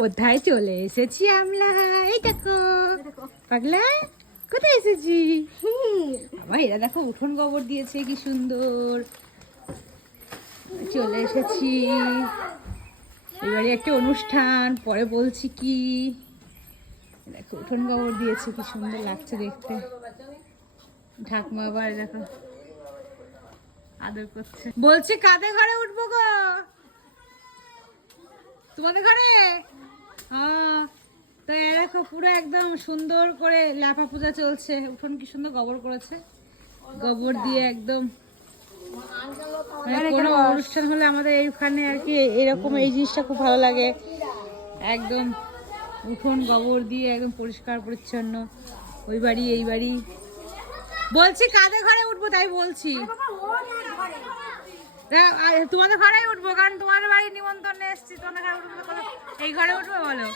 কোথায় চলে এসেছি আমরা? এই দেখো পাগলা, কোথায় এসেছি? আমার এরা দেখো উঠোন গোবর দিয়েছে, কি সুন্দর। চলে এসেছি, এবারে একটা অনুষ্ঠান, পরে বলছি কি। দেখো উঠোন গোবর দিয়েছে, কি সুন্দর লাগছে দেখতে। ঠাকুমা আবার দেখো আদর করছে। বলছি কাদের ঘরে উঠবো গো? তোমাদের ঘরে? তো দেখো পুরো একদম সুন্দর করে ল্যাপা পূজা চলছে। উঠোন কি সুন্দর গোবর করেছে, গোবর দিয়ে একদম। কোনো অনুষ্ঠান হলে আমাদের এইখানে আর কি এরকম এই জিনিসটা খুব ভালো লাগে। একদম উঠোন গোবর দিয়ে একদম পরিষ্কার পরিচ্ছন্ন। ওই বাড়ি এই বাড়ি। বলছি কাদের ঘরে উঠবো তাই বলছি। তোমাদের ঘরেই উঠবো, কারণ তোমাদের বাড়ির নিমন্ত্রণে এসছি। তোমাদের ঘরে উঠবো, এই ঘরে উঠবো বলো।